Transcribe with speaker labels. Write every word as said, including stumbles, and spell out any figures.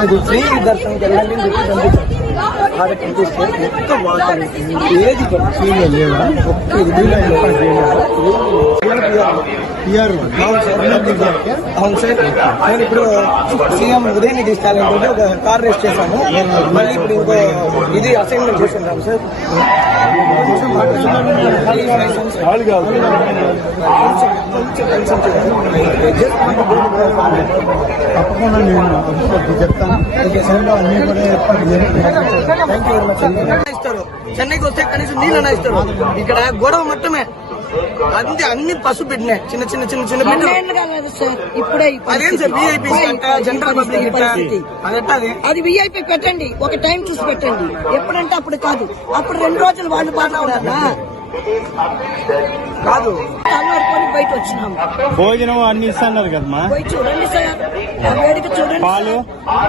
Speaker 1: అది ఫ్రీ దర్శనం వెళ్ళండి అని చెప్పి పంపించారు. ఆడ కనిపిస్తే ఒక్క వాటర్ ఏది సీనియర్ లేదా ఒక్క అవును సార్. నేను ఇప్పుడు సీఎం ఉదయనిధి స్టాలిన్ తోటి ఒక కార్ రేస్ చేశాను. మళ్ళీ ఇప్పుడు ఇంకో ఇది అసైన్మెంట్ చేస్తున్నాం సార్.
Speaker 2: తప్పకుండా నేను చెప్తాను.
Speaker 1: ఇస్తారు చెన్నైకి వస్తే కనీసం నీళ్ళైనా ఇస్తారు. ఇక్కడ గొడవ మొత్తమే అంతే, అన్ని పసుపు పెట్టినాయి చిన్న చిన్న చిన్న చిన్న బిడ్డలు. అదేం సార్ విఐపీ జనరల్ పబ్లిక్
Speaker 3: అది విఐపీ పెట్టండి, ఒక టైం చూసి పెట్టండి. ఎప్పుడంటే అప్పుడు కాదు, అప్పుడు రెండు రోజులు వాళ్ళు మాట్లాడారా
Speaker 1: కాదు
Speaker 3: అల్లాడుకొని బయట వచ్చినాము.
Speaker 2: భోజనం అన్ని ఇస్తున్నారు కదమ్మా.
Speaker 3: పోయి చూడండి సార్, ఆ వేడికి చూడండి.
Speaker 2: పాలు